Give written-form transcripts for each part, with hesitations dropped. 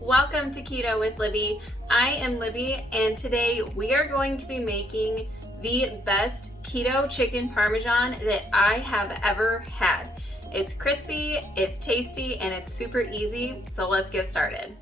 Welcome to Keto with Libby. I am Libby, and today we are going to be making the best keto chicken parmesan that I have ever had. It's crispy, it's tasty, and it's super easy, so let's get started.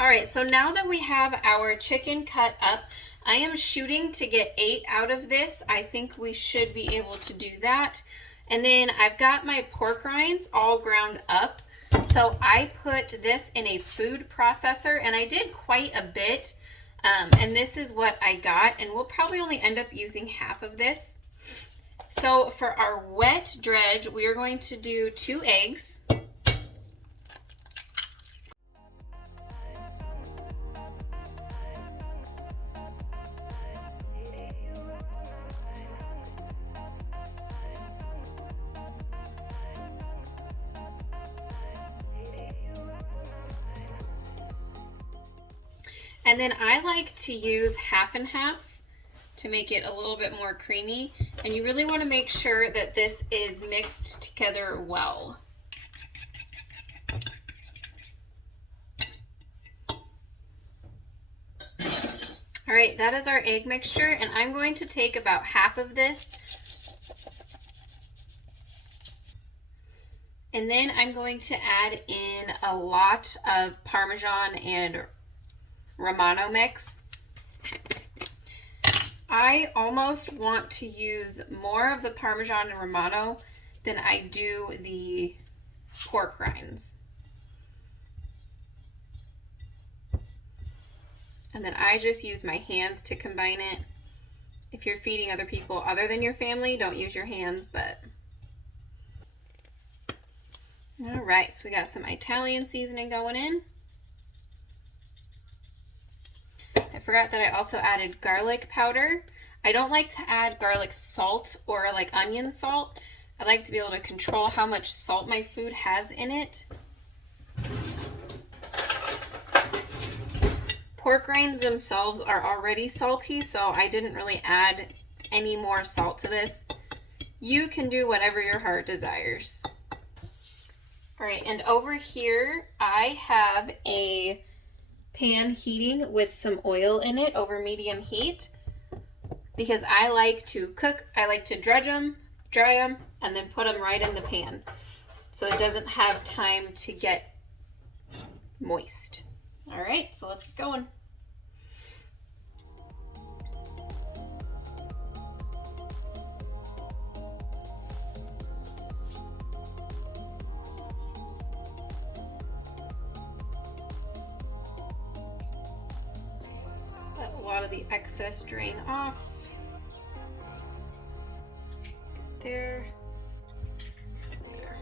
All right, so now that we have our chicken cut up, I am shooting to get 8 out of this. I think we should be able to do that. And then I've got my pork rinds all ground up. So I put this in a food processor, and I did quite a bit. And this is what I got, and we'll probably only end up using half of this. So for our wet dredge, we are going to do 2 eggs. And then I like to use half and half to make it a little bit more creamy. And you really want to make sure that this is mixed together well. All right, that is our egg mixture, and I'm going to take about half of this. And then I'm going to add in a lot of Parmesan and Romano mix. I almost want to use more of the Parmesan and Romano than I do the pork rinds. And then I just use my hands to combine it. If you're feeding other people other than your family, don't use your hands, but. All right, so we got some Italian seasoning going in. I forgot that I also added garlic powder. I don't like to add garlic salt or like onion salt. I like to be able to control how much salt my food has in it. Pork rinds themselves are already salty, so I didn't really add any more salt to this. You can do whatever your heart desires. All right, and over here I have a pan heating with some oil in it over medium heat because I like to cook, I like to dredge them, dry them, and then put them right in the pan so it doesn't have time to get moist. All right, so let's get going. Let a lot of the excess drain off. There. There.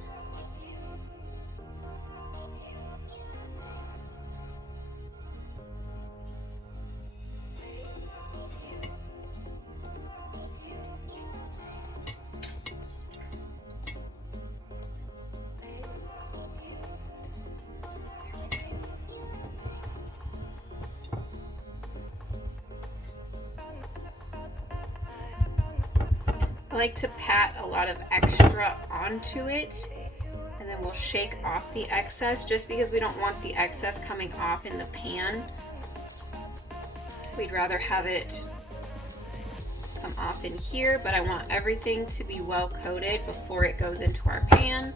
I like to pat a lot of extra onto it, and then we'll shake off the excess just because we don't want the excess coming off in the pan. We'd rather have it come off in here, but I want everything to be well coated before it goes into our pan.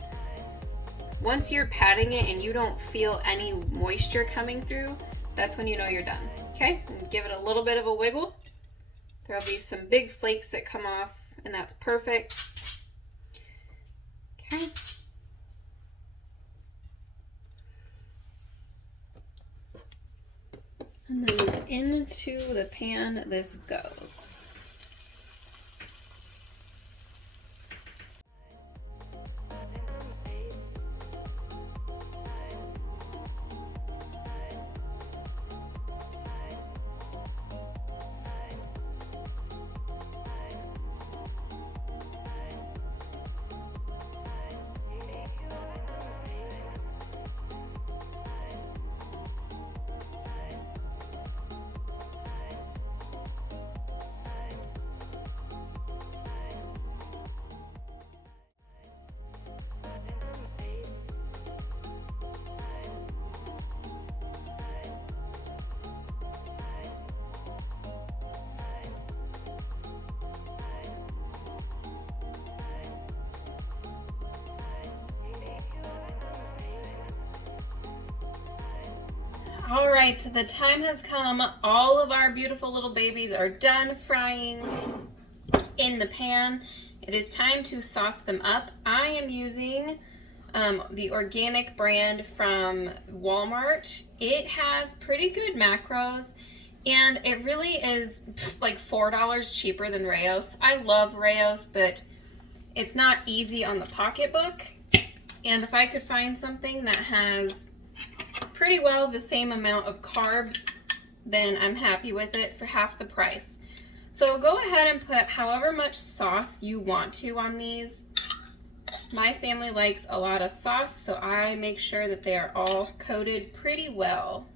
Once you're patting it and you don't feel any moisture coming through, that's when you know you're done. Okay, and give it a little bit of a wiggle. There'll be some big flakes that come off, and that's perfect. Okay. And then into the pan this goes. All right, the time has come. All of our beautiful little babies are done frying in the pan. It is time to sauce them up. I am using the organic brand from Walmart. It has pretty good macros, and it really is like $4 cheaper than Rao's. I love Rao's, but it's not easy on the pocketbook. And if I could find something that has pretty well the same amount of carbs, then I'm happy with it for half the price. So go ahead and put however much sauce you want to on these. My family likes a lot of sauce, so I make sure that they are all coated pretty well.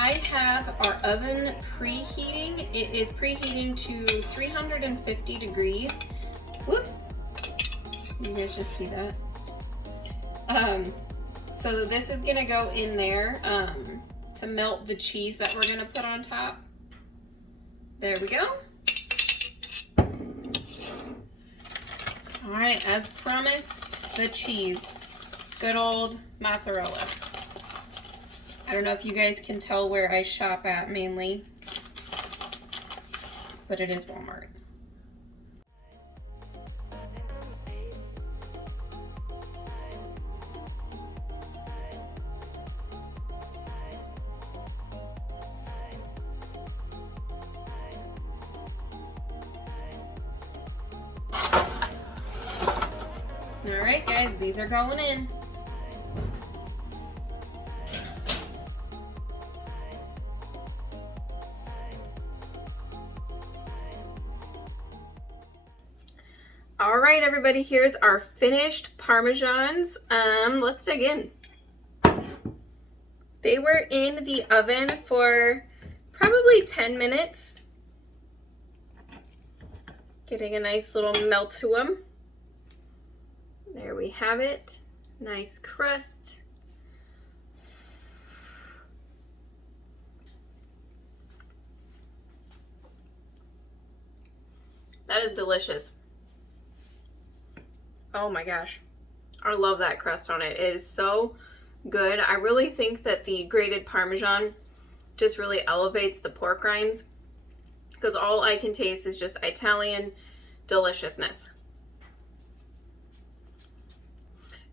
I have our oven preheating. It is preheating to 350 degrees. Whoops. You guys just see that? So this is gonna go in there to melt the cheese that we're gonna put on top. There we go. All right, as promised, the cheese. Good old mozzarella. I don't know if you guys can tell where I shop at mainly, but it is Walmart. All right, guys, these are going in. All right, everybody, here's our finished Parmesans. Let's dig in. They were in the oven for probably 10 minutes. Getting a nice little melt to them. There we have it. Nice crust. That is delicious. Oh my gosh. I love that crust on it. It is so good. I really think that the grated Parmesan just really elevates the pork rinds, because all I can taste is just Italian deliciousness.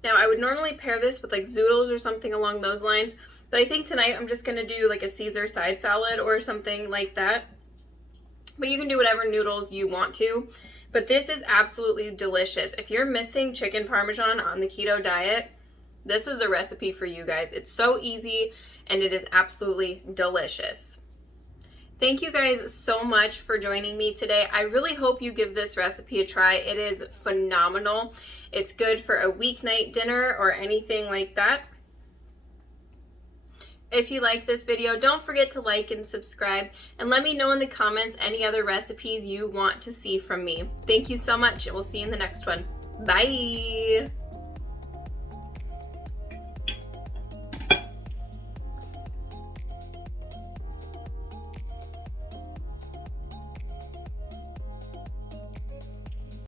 Now, I would normally pair this with like zoodles or something along those lines, but I think tonight I'm just going to do like a Caesar side salad or something like that. But you can do whatever noodles you want to. But this is absolutely delicious. If you're missing chicken Parmesan on the keto diet, this is a recipe for you guys. It's so easy and it is absolutely delicious. Thank you guys so much for joining me today. I really hope you give this recipe a try. It is phenomenal. It's good for a weeknight dinner or anything like that. If you like this video, don't forget to like and subscribe, and let me know in the comments any other recipes you want to see from me. Thank you so much, and we'll see you in the next one. Bye!